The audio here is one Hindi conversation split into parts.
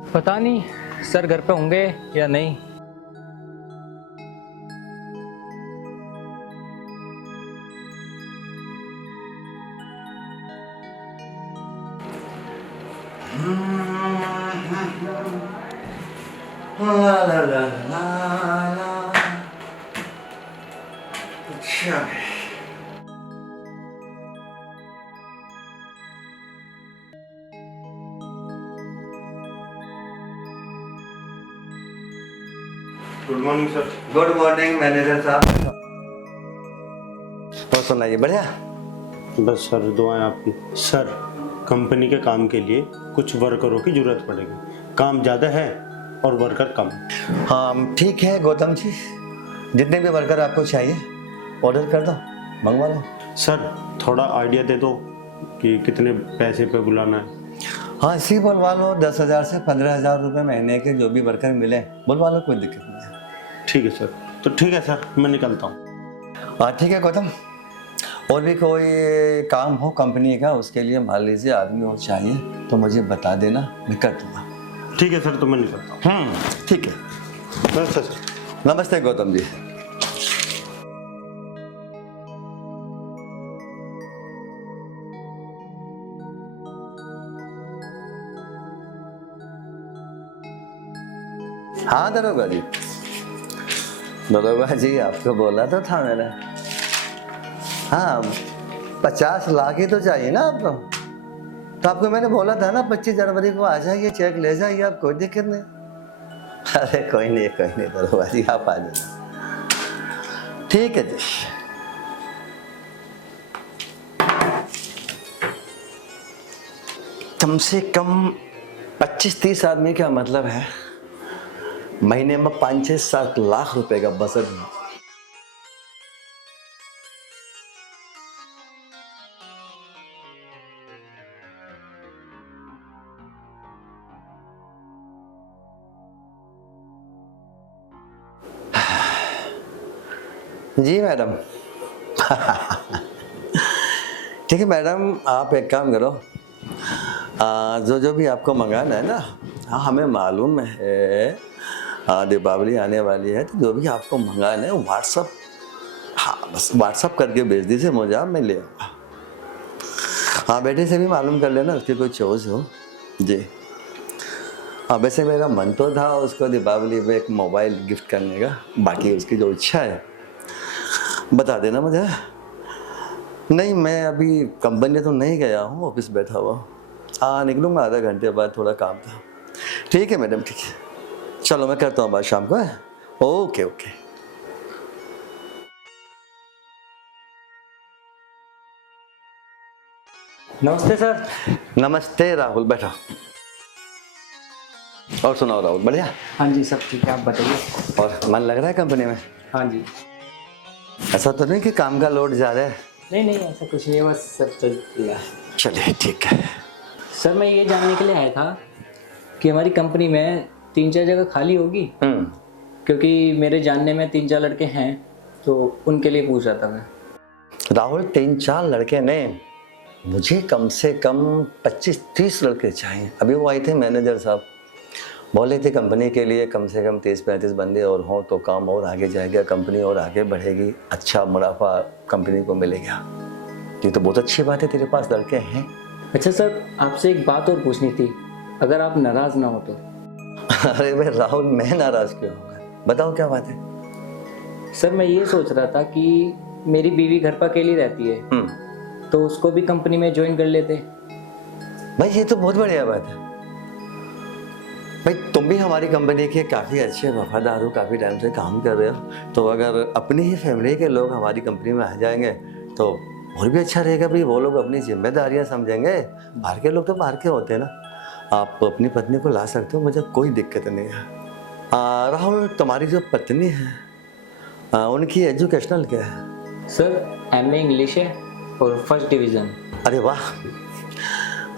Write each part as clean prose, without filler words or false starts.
पता नहीं सर घर पे होंगे या नहीं। ला ला ला ला ला। अच्छा good morning sir. Good morning manager साहब। और सुनाइए, बढ़िया। बस सर दुआएं आपकी। सर कंपनी के काम के लिए कुछ वर्करों की जरूरत पड़ेगी। काम ज़्यादा है और वर्कर कम। हाँ ठीक है गौतम जी, जितने भी वर्कर आपको चाहिए ऑर्डर कर दो, मंगवा लो। सर थोड़ा आइडिया दे दो कि कितने पैसे पे बुलाना है। हाँ इसी बुलवा लो, 10,000 से 15,000 रुपये महीने के जो भी वर्कर मिले बुलवा लो, कोई दिक्कत नहीं है। ठीक है सर, तो ठीक है सर, मैं निकलता हूँ। हाँ ठीक है गौतम, और भी कोई काम हो कंपनी का उसके लिए मान लीजिए आदमी और चाहिए तो मुझे बता देना, मैं कर दूंगा। ठीक है सर, तो मैं निकलता हूँ। ठीक है। नमस्ते सर। नमस्ते गौतम जी। हाँ दरोगा जी, दरोगा जी आपको बोला तो था मैंने। हाँ 50 लाख ही तो चाहिए ना आपको, तो आपको मैंने बोला था ना 25 जनवरी को आ जाइए, चेक ले जाइए आप, कोई दिक्कत नहीं। अरे कोई नहीं दरोगा जी, आप आ जाइए। ठीक है जी। कम से कम 25-30 आदमी का मतलब है महीने में 5-6-7 लाख रुपए का बजट। जी मैडम। ठीक है मैडम, आप एक काम करो, जो भी आपको मंगाना है ना, हाँ हमें मालूम है, हाँ दीपावली आने वाली है, तो जो भी आपको मंगाना है व्हाट्सअप, हाँ बस व्हाट्सअप करके भेज दीजिए मुझे, आप मैं ले आऊँगा। हाँ बेटे से भी मालूम कर लेना उसकी कोई चॉइस हो जी। हाँ वैसे मेरा मन तो था उसको दीपावली पे एक मोबाइल गिफ्ट करने का, बाकी उसकी जो इच्छा है बता देना मुझे। नहीं मैं अभी कंपनी तो नहीं गया हूँ, ऑफिस बैठा हुआ। हाँ निकलूँगा आधा घंटे बाद, थोड़ा काम था। ठीक है मैडम, ठीक है, चलो मैं करता हूँ बात शाम को। Okay okay. नमस्ते सर। नमस्ते राहुल, बैठो। और सुनाओ राहुल, बढ़िया? हाँ जी सब ठीक है, आप बताइए। और मन लग रहा है कंपनी में? हाँ जी। ऐसा तो नहीं कि काम का लोड ज़्यादा है? नहीं ऐसा कुछ नहीं है, बस सब चल रहा है। चलिए ठीक है। सर मैं ये जानने के लिए आया था कि हमारी कंपनी में 3-4 जगह खाली होगी, क्योंकि मेरे जानने में 3-4 लड़के हैं, तो उनके लिए पूछ रहा था मैं। राहुल 3-4 लड़के नहीं, मुझे कम से कम 25-30 लड़के चाहिए। अभी वो आए थे मैनेजर साहब, बोले थे कंपनी के लिए कम से कम 30-35 बंदे और हों तो काम और आगे जाएगा, कंपनी और आगे बढ़ेगी, अच्छा मुनाफा कंपनी को मिलेगा। ये तो बहुत अच्छी बात है, तेरे पास लड़के हैं। अच्छा सर, आपसे एक बात और पूछनी थी, अगर आप नाराज ना हो तो। अरे भाई राहुल, मैं नाराज क्यों होगा, बताओ क्या बात है। सर मैं ये सोच रहा था कि मेरी बीवी घर पर अकेली रहती है, तो उसको भी कंपनी में ज्वाइन कर लेते। भाई ये तो बहुत बढ़िया बात है। भाई तुम भी हमारी कंपनी के काफ़ी अच्छे वफादार हो, काफ़ी टाइम से काम कर रहे हो, तो अगर अपनी ही फैमिली के लोग हमारी कंपनी में आ जाएंगे तो और भी अच्छा रहेगा। भाई वो लोग अपनी जिम्मेदारियां समझेंगे, बाहर के लोग तो बाहर के होते हैं ना। आप अपनी पत्नी को ला सकते हो, मुझे कोई दिक्कत नहीं है। राहुल तुम्हारी जो पत्नी है उनकी एजुकेशनल क्या है? सर MA इंग्लिश है और फर्स्ट डिवीज़न। अरे वाह,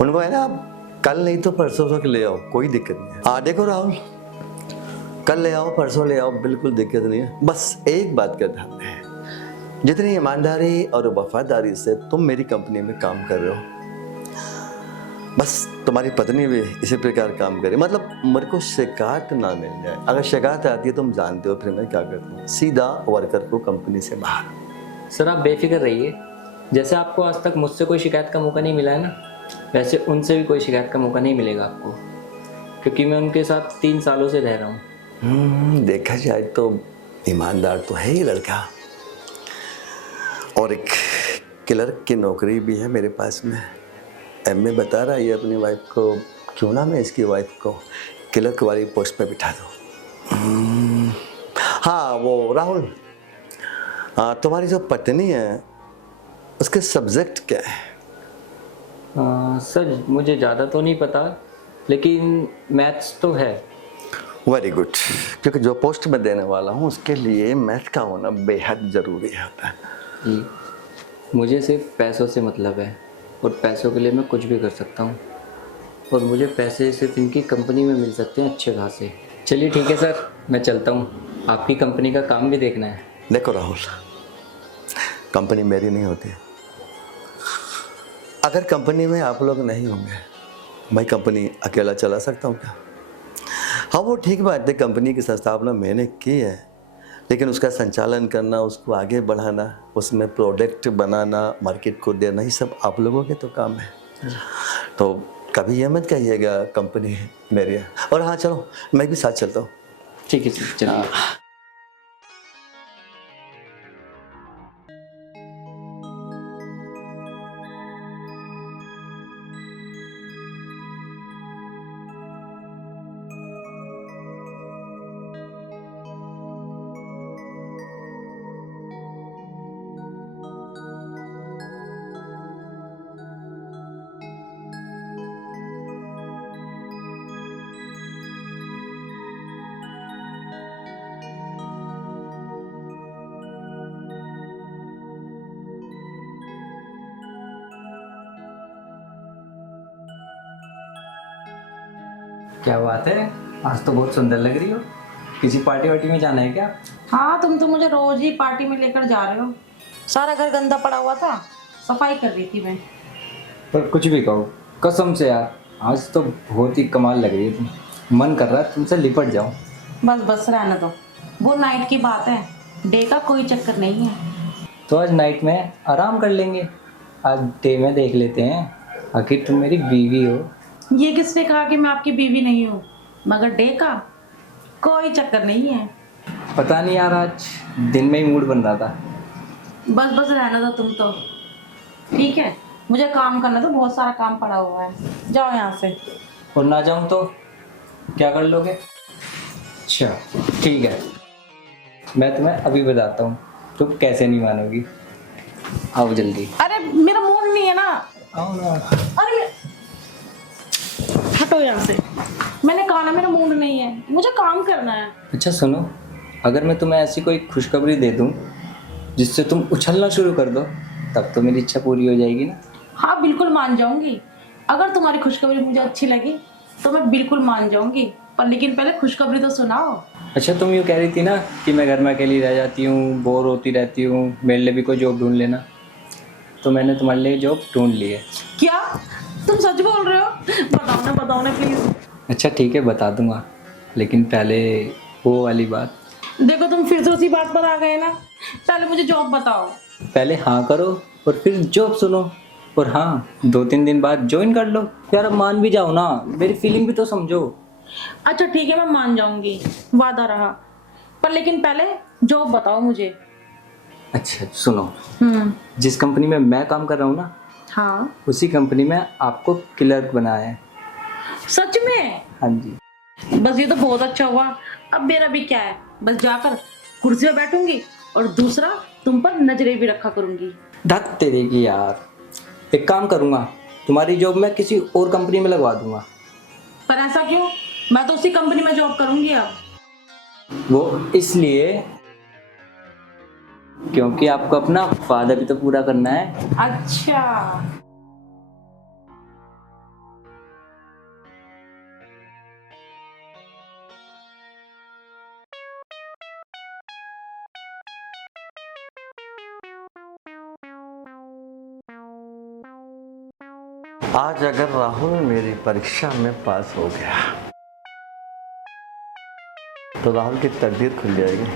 उनको है ना कल नहीं तो परसों तक ले आओ, कोई दिक्कत नहीं है। देखो राहुल, कल ले आओ परसों ले आओ, बिल्कुल दिक्कत नहीं है। बस एक बात का ध्यान है, जितनी ईमानदारी और वफादारी से तुम मेरी कंपनी में काम कर रहे हो, बस तुम्हारी पत्नी भी इसी प्रकार काम करे, मतलब मेरे को शिकायत ना मिल जाए। अगर शिकायत आती है तुम जानते हो फिर मैं क्या करता हूँ, सीधा वर्कर को कंपनी से बाहर। सर आप बेफिक्र रहिए, जैसे आपको आज तक मुझसे कोई शिकायत का मौका नहीं मिला है ना, वैसे उनसे भी कोई शिकायत का मौका नहीं मिलेगा आपको, क्योंकि मैं उनके साथ 3 सालों से रह रहा हूँ। देखा जाए तो ईमानदार तो है ही लड़का, और एक क्लर्क की नौकरी भी है मेरे पास में। एमए बता रहा है ये अपनी वाइफ को, क्यों ना मैं इसकी वाइफ को क्लर्क वाली पोस्ट पे बिठा दूँ। हाँ वो राहुल, तुम्हारी जो पत्नी है उसके सब्जेक्ट क्या है? सर मुझे ज़्यादा तो नहीं पता, लेकिन मैथ्स तो है। वेरी गुड, क्योंकि जो पोस्ट मैं देने वाला हूँ उसके लिए मैथ का होना बेहद ज़रूरी होता है। जी, मुझे सिर्फ पैसों से मतलब है, और पैसों के लिए मैं कुछ भी कर सकता हूँ, और मुझे पैसे सिर्फ इनकी कंपनी में मिल सकते हैं अच्छे खासे। चलिए ठीक है सर, मैं चलता हूँ, आपकी कंपनी का काम भी देखना है। देखो राहुल, कंपनी मेरी नहीं होती। अगर कंपनी में आप लोग नहीं होंगे मैं कंपनी अकेला चला सकता हूँ क्या? हाँ वो ठीक बात है, कंपनी की संस्थापना मैंने की है, लेकिन उसका संचालन करना, उसको आगे बढ़ाना, उसमें प्रोडक्ट बनाना, मार्केट को देना, ये सब आप लोगों के तो काम है। तो कभी ये मत कहिएगा कंपनी मेरी है। और हाँ चलो, मैं भी साथ चलता हूँ। ठीक है सर, चलिए। क्या बात है, आज तो बहुत सुंदर लग रही हो। किसी पार्टी वार्टी में जाना है क्या? हाँ, तुम तो मुझे रोज ही पार्टी में लेकर जा रहे हो। सारा घर गंदा पड़ा हुआ था, सफाई कर रही थी मैं। पर कुछ भी कहो, कसम से यार आज तो बहुत ही कमाल लग रही है तुम। मन कर रहा है तुमसे लिपट जाऊं। बस बस रहने दो, वो नाइट की बात है, डे का कोई चक्कर नहीं है। तो आज नाइट में आराम कर लेंगे, आज डे में देख लेते हैं। आखिर तुम मेरी बीवी हो। ये किसने कहा कि मैं आपकी बीवी नहीं हूँ? मगर डे का कोई चक्कर नहीं है। पता नहीं यार, आज दिन में ही मूड बन रहा था। बस बस रहने दो तुम तो। ठीक है, मुझे काम करना, तो बहुत सारा काम पड़ा हुआ है, जाओ यहाँ से। और ना जाऊं तो क्या कर लोगे? अच्छा ठीक है, मैं तुम्हें अभी बताता हूँ, तुम कैसे नहीं मानोगी। आओ जल्दी। अरे मेरा मूड नहीं है ना। आओ ना। अरे हटो यहाँ से, मैंने कहा ना मेरा मूड नहीं है, मुझे काम करना है। अच्छा सुनो, अगर मैं तुम्हें ऐसी कोई खुशखबरी दे दूं जिससे तुम उछलना शुरू कर दो, तब तो मेरी इच्छा पूरी हो जाएगी ना? हाँ बिल्कुल मान जाऊंगी, अगर तुम्हारी खुशखबरी मुझे अच्छी लगी तो मैं बिल्कुल मान जाऊंगी, पर लेकिन पहले खुशखबरी तो सुनाओ। अच्छा तुम यूँ कह रही थी ना कि मैं घर में अकेली रह जाती हूँ, बोर होती रहती हूँ, मेरे लिए भी कोई जॉब ढूंढ लेना। तो मैंने तुम्हारे लिए जॉब ढूंढ ली है। क्या तुम सच बोल रहे हो? बताओ ना प्लीज। अच्छा ठीक है, बता दूंगा, लेकिन पहले वो वाली बात। देखो तुम फिर से उसी बात पर आ गए ना, पहले मुझे जॉब बताओ। पहले हाँ करो और फिर जॉब सुनो, और हाँ 2-3 दिन बाद ज्वाइन कर लो। यार अब मान भी जाओ ना, मेरी फीलिंग भी तो समझो। अच्छा ठीक है, मैं मान जाऊंगी, वादा रहा, पर लेकिन पहले जॉब बताओ मुझे। अच्छा सुनो, जिस कंपनी में मैं काम कर रहा हूँ ना, हाँ उसी कंपनी में आपको क्लर्क बनाया है। सच में? हाँ जी। बस ये तो बहुत अच्छा हुआ। अब मेरा भी क्या है, बस जाकर कुर्सी पे बैठूंगी और दूसरा तुम पर नजरें भी रखा करूंगी। धत तेरे की यार, एक काम करूँगा, तुम्हारी जॉब मैं किसी और कंपनी में लगवा दूंगा। पर ऐसा क्यों? मैं तो उसी कंपनी में जॉब करूंगी अब। वो इसलिए क्योंकि आपको अपना वादा भी तो पूरा करना है। अच्छा आज अगर राहुल मेरी परीक्षा में पास हो गया तो राहुल की तकदीर खुल जाएगी,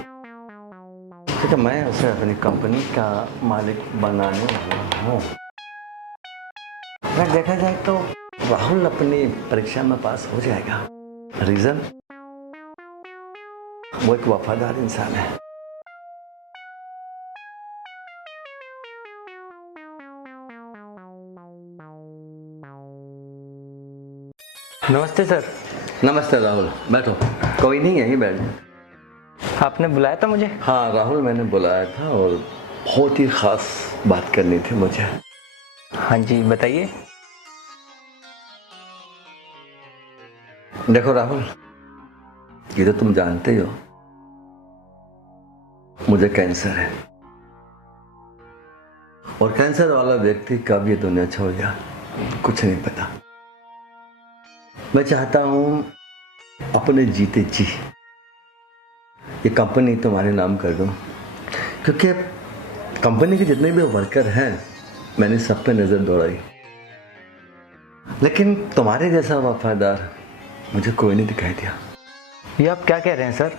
क्योंकि मैं उसे अपनी कंपनी का मालिक बनाने वाला हूँ। अगर देखा जाए तो राहुल अपनी परीक्षा में पास हो जाएगा। रीजन, वो एक वफादार इंसान है। नमस्ते सर। नमस्ते राहुल, बैठो। कोई नहीं, यहीं बैठ जाओ। आपने बुलाया था मुझे? हाँ राहुल, मैंने बुलाया था और बहुत ही खास बात करनी थी मुझे। हाँ जी, बताइए। देखो राहुल, ये तो तुम जानते ही हो मुझे कैंसर है, और कैंसर वाला व्यक्ति कब ये दुनिया छोड़ गया कुछ नहीं पता। मैं चाहता हूं अपने जीते जी ये कंपनी तुम्हारे नाम कर दूं, क्योंकि कंपनी के जितने भी वर्कर हैं मैंने सब पे नजर दौड़ाई, लेकिन तुम्हारे जैसा वफादार मुझे कोई नहीं दिखाई दिया। ये आप क्या कह रहे हैं सर?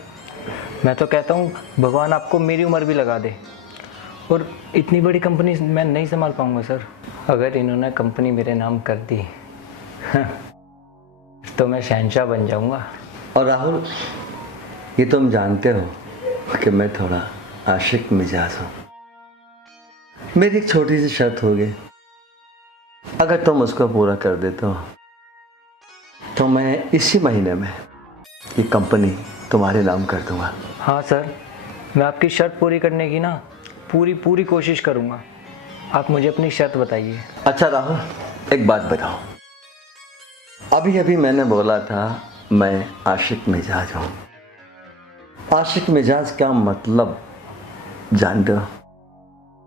मैं तो कहता हूँ भगवान आपको मेरी उम्र भी लगा दे, और इतनी बड़ी कंपनी मैं नहीं संभाल पाऊंगा सर। अगर इन्होंने कंपनी मेरे नाम कर दी तो मैं शहंशाह बन जाऊंगा। और राहुल, ये तुम जानते हो कि मैं थोड़ा आशिक मिजाज हूं। मेरी एक छोटी सी शर्त होगी, अगर तुम उसको पूरा कर देते हो तो मैं इसी महीने में ये कंपनी तुम्हारे नाम कर दूंगा। हाँ सर, मैं आपकी शर्त पूरी करने की ना पूरी कोशिश करूँगा। आप मुझे अपनी शर्त बताइए। अच्छा राहुल, एक बात बताओ, अभी अभी मैंने बोला था मैं आशिक मिजाज हूं। आशिक मिजाज का मतलब जानते हो?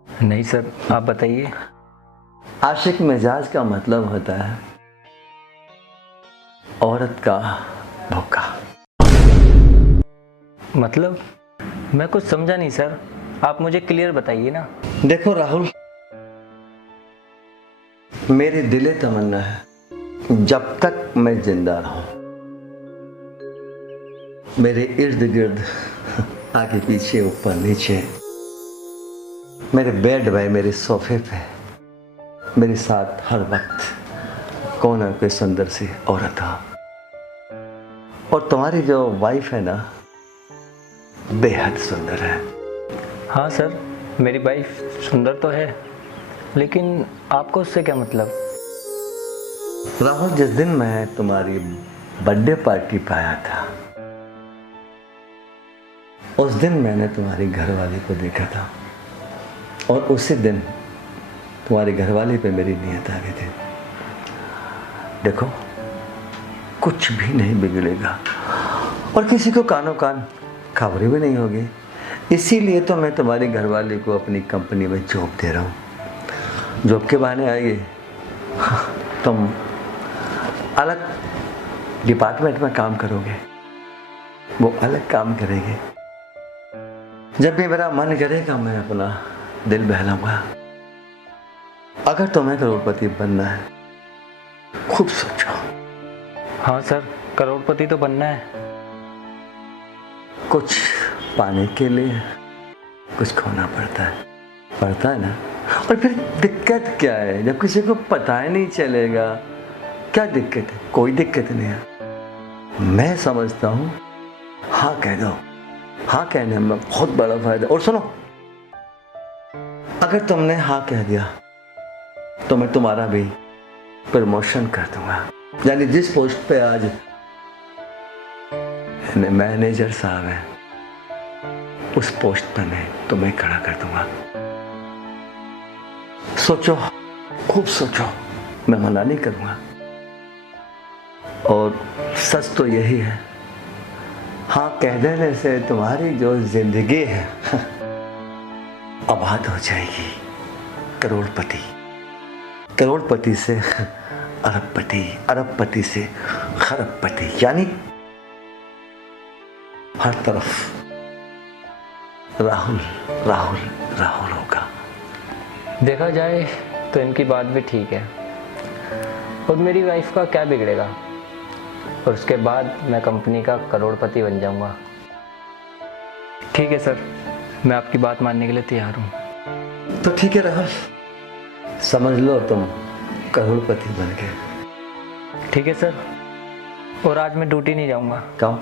नहीं सर, आप बताइए। आशिक मिजाज का मतलब होता है औरत का भूखा। मतलब मैं कुछ समझा नहीं सर, आप मुझे क्लियर बताइए ना। देखो राहुल, मेरी दिले तमन्ना है जब तक मैं जिंदा रहूं, मेरे इर्द गिर्द आगे पीछे ऊपर नीचे मेरे बेड पे, मेरे सोफे पे मेरे साथ हर वक्त कौन है कोई सुंदर सी औरत हो। और तुम्हारी जो वाइफ है ना, बेहद सुंदर है। हाँ सर, मेरी वाइफ सुंदर तो है, लेकिन आपको उससे क्या मतलब? राहुल, जिस दिन मैं तुम्हारी बर्थडे पार्टी पे आया था उस दिन मैंने तुम्हारी घरवाली को देखा था, और उसी दिन तुम्हारी घरवाली पे मेरी नियत आ गई थी। देखो, कुछ भी नहीं बिगड़ेगा और किसी को कानों कान खबरें भी नहीं होगी। इसीलिए तो मैं तुम्हारी घरवाली को अपनी कंपनी में जॉब दे रहा हूँ। जॉब के बहाने आएगी, तुम अलग डिपार्टमेंट में काम करोगे, वो अलग काम करेंगे। जब भी मेरा मन करेगा मैं अपना दिल बहलाऊंगा। अगर तुम्हें करोड़पति बनना है, खूब सोचो। हाँ सर, करोड़पति तो बनना है। कुछ पाने के लिए कुछ खोना पड़ता है ना। और फिर दिक्कत क्या है? जब किसी को पता ही नहीं चलेगा, क्या दिक्कत है? कोई दिक्कत नहीं है। मैं समझता हूं हाँ कह दो। हाँ कहने में बहुत बड़ा फायदा। और सुनो, अगर तुमने हाँ कह दिया तो मैं तुम्हारा भी प्रमोशन कर दूंगा। यानी जिस पोस्ट पे आज मैनेजर साहब है, उस पोस्ट पर मैं तुम्हें खड़ा कर दूंगा। सोचो, खूब सोचो, मैं मना नहीं करूंगा। और सच तो यही है, हाँ कह देने से तुम्हारी जो जिंदगी है आबाद हो जाएगी। करोड़पति, करोड़पति से अरबपति, अरबपति से खरबपति, यानी हर तरफ राहुल राहुल राहुल होगा। देखा जाए तो इनकी बात भी ठीक है, और मेरी वाइफ का क्या बिगड़ेगा, और उसके बाद मैं कंपनी का करोड़पति बन जाऊंगा। ठीक है सर, मैं आपकी बात मानने के लिए तैयार हूँ। तो ठीक है राहुल, समझ लो तुम करोड़पति बन गए। ठीक है सर, और आज मैं ड्यूटी नहीं जाऊंगा। क्यों?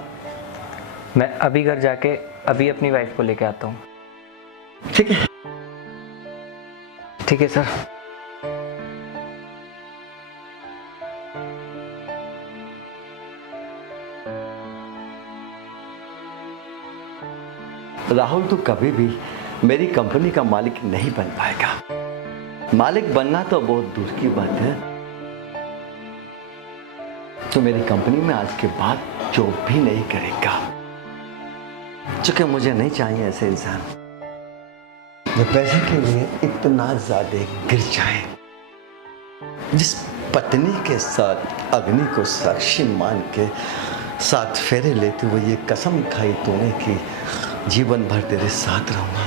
मैं अभी घर जाके अभी अपनी वाइफ को लेके आता हूँ। ठीक है। ठीक है सर। राहुल, तू कभी भी मेरी कंपनी का मालिक नहीं बन पाएगा। मालिक बनना तो बहुत दूर की बात है। तो मेरी कंपनी में आज के बाद जॉब भी नहीं करेगा, क्योंकि मुझे नहीं चाहिए ऐसे इंसान जो पैसे के लिए इतना ज्यादा गिर जाए। जिस पत्नी के साथ अग्नि को साक्षी मान के 7 फेरे लेते हुए ये कसम खाई तूने कि जीवन भर तेरे साथ रहूंगा,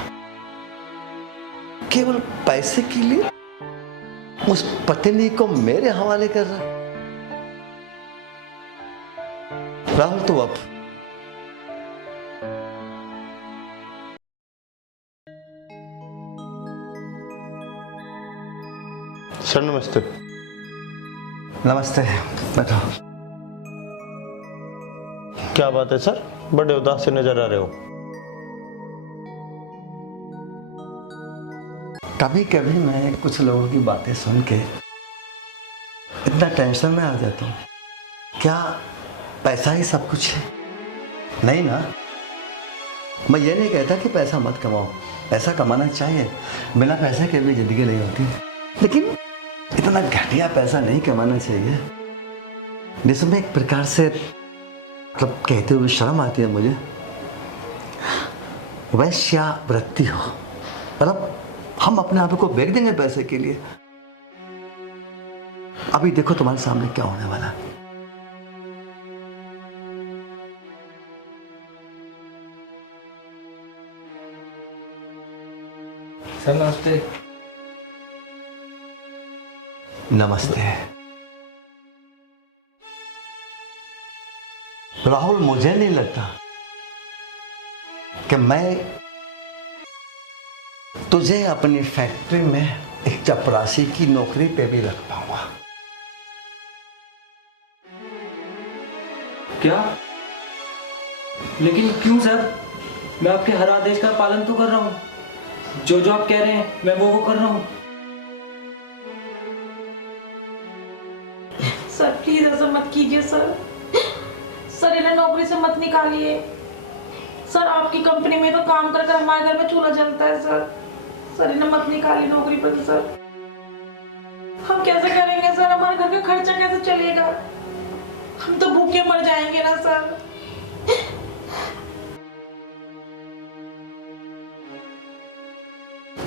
केवल पैसे के लिए उस पत्नी को मेरे हवाले कर रहा। राहुल, तो अब सर नमस्ते। नमस्ते, बैठो। क्या बात है सर, बड़े उदास से नजर आ रहे हो। कभी कभी मैं कुछ लोगों की बातें सुन के इतना टेंशन में आ जाता हूँ। क्या पैसा ही सब कुछ है? नहीं ना। मैं ये नहीं कहता कि पैसा मत कमाओ, पैसा कमाना चाहिए, बिना पैसे के भी जिंदगी नहीं होती, लेकिन इतना घटिया पैसा नहीं कमाना चाहिए जिसमें एक प्रकार से मतलब कहते हुए शर्म आती है मुझे, वैश्यावृत्ति हो। मतलब हम अपने आप को बेच देंगे पैसे के लिए। अभी देखो तुम्हारे सामने क्या होने वाला है। सर नमस्ते। नमस्ते। राहुल, मुझे नहीं लगता कि मैं तुझे अपनी फैक्ट्री में एक चपरासी की नौकरी पे भी रख पाऊंगा। क्या? लेकिन क्यों सर? मैं आपके हर आदेश का पालन तो कर रहा हूँ। जो जो आप कह रहे हैं मैं वो कर रहा हूँ। सर प्लीज ऐसा मत कीजिए सर। सर इन्हें नौकरी से मत निकालिए। सर आपकी कंपनी में तो काम कर कर हमारे घर में चूल्हा जलता है सर। सर इन्हें मत निकालिए नौकरी पर सर। हम कैसे करेंगे सर? हमारे घर का खर्चा कैसे चलेगा? हम तो भूखे मर जाएंगे ना सर।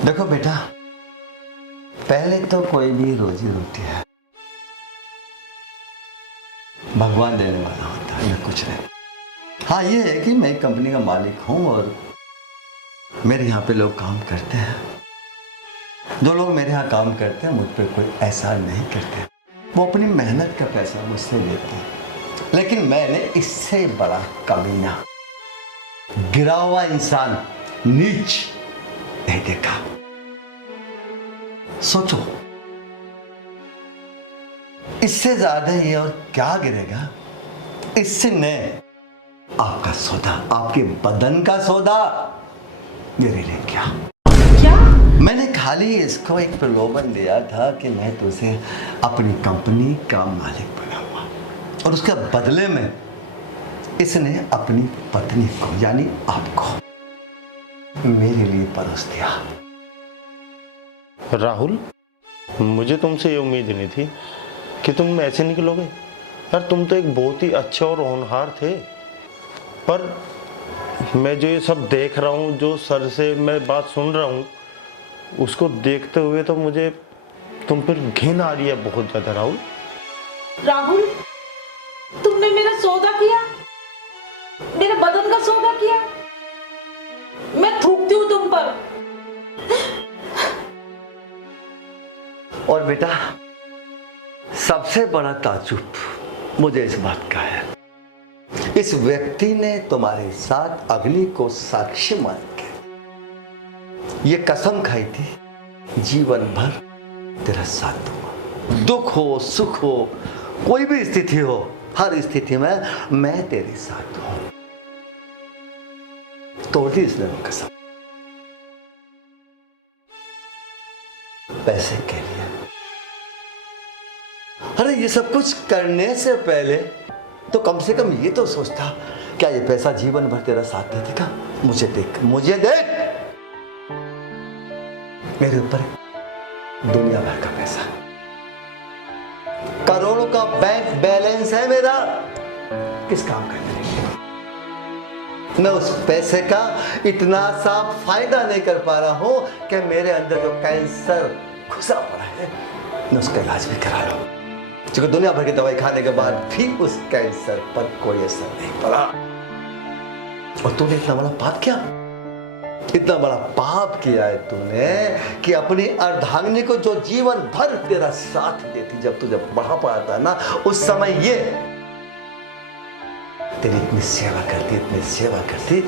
देखो बेटा, पहले तो कोई भी रोजी रोटी है भगवान देने वाला होता है, मैं कुछ नहीं। हाँ, ये है कि मैं कंपनी का मालिक हूं और मेरे यहाँ पे लोग काम करते हैं। जो लोग मेरे यहाँ काम करते हैं मुझ पर कोई एहसान नहीं करते, वो अपनी मेहनत का पैसा मुझसे लेते हैं। लेकिन मैंने इससे बड़ा कमीना, गिरा हुआ इंसान, नीच नहीं देखा। सोचो, इससे ज्यादा ये और क्या गिरेगा? इससे ने आपका सौदा, आपके बदन का सौदा मेरे लिए क्या? मैंने खाली इसको एक प्रलोभन दिया था कि मैं तुझे अपनी कंपनी का मालिक बनाऊंगा, और उसके बदले में इसने अपनी पत्नी को यानी आपको मेरे लिए परोस दिया। राहुल, मुझे तुमसे ये उम्मीद नहीं थी कि तुम ऐसे निकलोगे। यार तुम तो एक बहुत ही अच्छे और होनहार थे, पर मैं जो ये सब देख रहा हूँ, जो सर से मैं बात सुन रहा हूँ, उसको देखते हुए तो मुझे तुम पर घिन आ रही है बहुत ज्यादा। राहुल, राहुल तुमने मेरा सौदा किया, मेरे बदन का सौदा किया। मैं थूकती हूँ तुम पर। और बेटा, सबसे बड़ा ताज्जुब मुझे इस बात का है, इस व्यक्ति ने तुम्हारे साथ अग्नि को साक्षी मान के ये कसम खाई थी, जीवन भर तेरा साथ दूंगा। दुख हो सुख हो कोई भी स्थिति हो, हर स्थिति में मैं तेरे साथ हूं। तोड़ दी इसने वो कसम पैसे के लिए। अरे ये सब कुछ करने से पहले तो कम से कम ये तो सोचता, क्या ये पैसा जीवन भर तेरा साथ दे देगा? मुझे देख, मुझे देख, मेरे ऊपर दुनिया भर का पैसा, करोड़ों का बैंक बैलेंस है मेरा, किस काम का नहीं? मैं उस पैसे का इतना सा फायदा नहीं कर पा रहा हूं कि मेरे अंदर जो कैंसर घुसा पड़ा है मैं उसका इलाज भी करा रहा हूं, क्योंकि दुनिया भर की दवाई खाने के बाद भी उस कैंसर पर कोई असर नहीं पड़ा। और तूने इतना बड़ा पाप किया, इतना बड़ा पाप किया है तूने कि अपनी अर्धांगिनी को जो जीवन भर तेरा साथ देती, जब तू जब बुढ़ापा आता ना, उस समय ये तेरी इतनी सेवा करती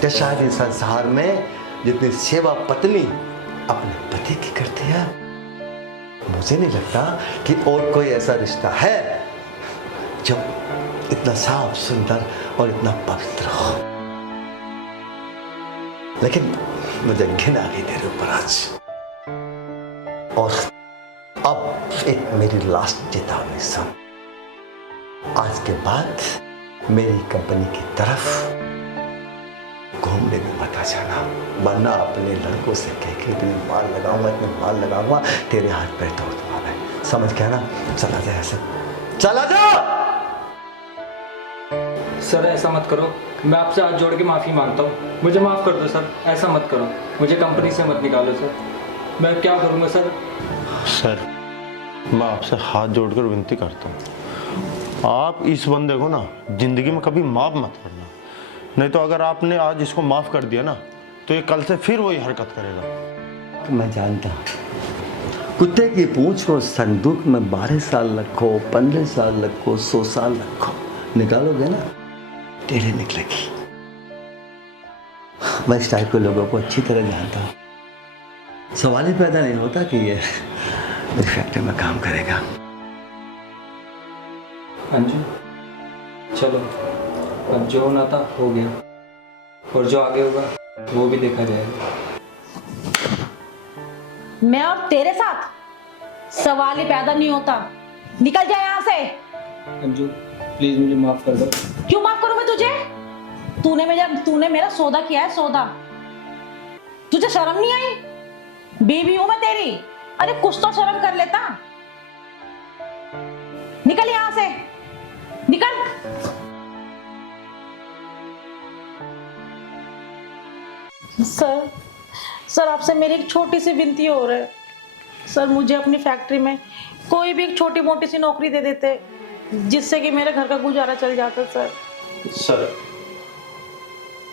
कि शायद इस संसार में जितनी सेवा पत्नी अपने पति की करती है, मुझे नहीं लगता कि और कोई ऐसा रिश्ता है जो इतना साफ सुंदर और इतना पवित्र हो। लेकिन मुझे घिन आ गई तेरे ऊपर आज, और अब एक मेरी लास्ट चेतावनी सुन, आज के बाद मेरी कंपनी की तरफ घूमने में मत आ जाना, वरना अपने लड़कों से कह के इतनी मार लगाऊंगा तेरे हाथ पैर तोड़ दूंगा मैं, समझ गया ना? चला जा, ऐसे चला जा। सर ऐसा मत करो, मैं आपसे हाथ जोड़ के माफ़ी मांगता हूँ, मुझे माफ़ कर दो सर, ऐसा मत करो, मुझे कंपनी से मत निकालो सर, मैं क्या करूँगा सर? सर मैं आपसे हाथ जोड़कर विनती करता हूँ, आप इस बंदे को ना जिंदगी में कभी माफ मत करना, नहीं तो अगर आपने आज इसको माफ कर दिया ना तो ये कल से फिर वही हरकत करेगा। मैं जानता हूँ, कुत्ते की पूंछ को संदूक में 12 साल रखो, 15 साल रखो, 100 साल रखो, निकालोगे ना टेढ़े निकलेगी। मैं इस टाइप के लोगों को अच्छी तरह जानता हूँ, सवाल ही पैदा नहीं होता कि ये मेरी फैक्ट्री में काम करेगा। अंजू चलो, अब जो होना था हो गया, और जो आगे होगा वो भी देखा जाएगा। मैं और तेरे साथ सवाल ही पैदा नहीं होता, निकल जा यहाँ से। अंजू प्लीज मुझे माफ कर दो। क्यों माफ करूं मैं तुझे? तूने मेरा सौदा किया है, सौदा। तुझे शर्म नहीं आई? बीवी हूं मैं तेरी, अरे कुछ तो शर्म कर लेता। निकल यहां से, निकल। सर आपसे मेरी एक छोटी सी विनती हो रहा है सर, मुझे अपनी फैक्ट्री में कोई भी एक छोटी मोटी सी नौकरी दे देते जिससे कि मेरे घर का गुजारा चल जाता सर।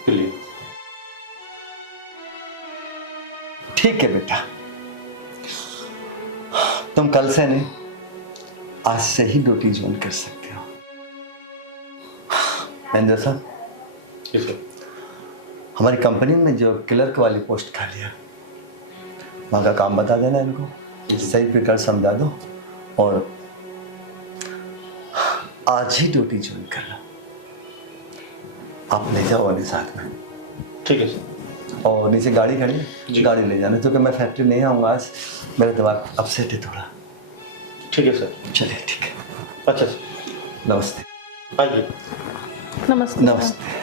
प्लीज। ठीक है बेटा, तुम कल से नहीं आज से ही ड्यूटी ज्वाइन कर सकते हो। मैनेजर साहब, हमारी कंपनी में जो क्लर्क वाली पोस्ट खाली है वहाँ का काम बता देना इनको, सही प्रकार समझा दो और आज ही ड्यूटी ज्वाइन करना। आप ले जाओ वाले साथ में। ठीक है सर। और नीचे गाड़ी खड़ी है, गाड़ी ले जाना, क्योंकि मैं फैक्ट्री नहीं आऊँगा आज, मेरा दिमाग अपसेट है थोड़ा। ठीक है सर। चलिए ठीक है। अच्छा सर, नमस्ते। आइए। नमस्ते। नमस्ते।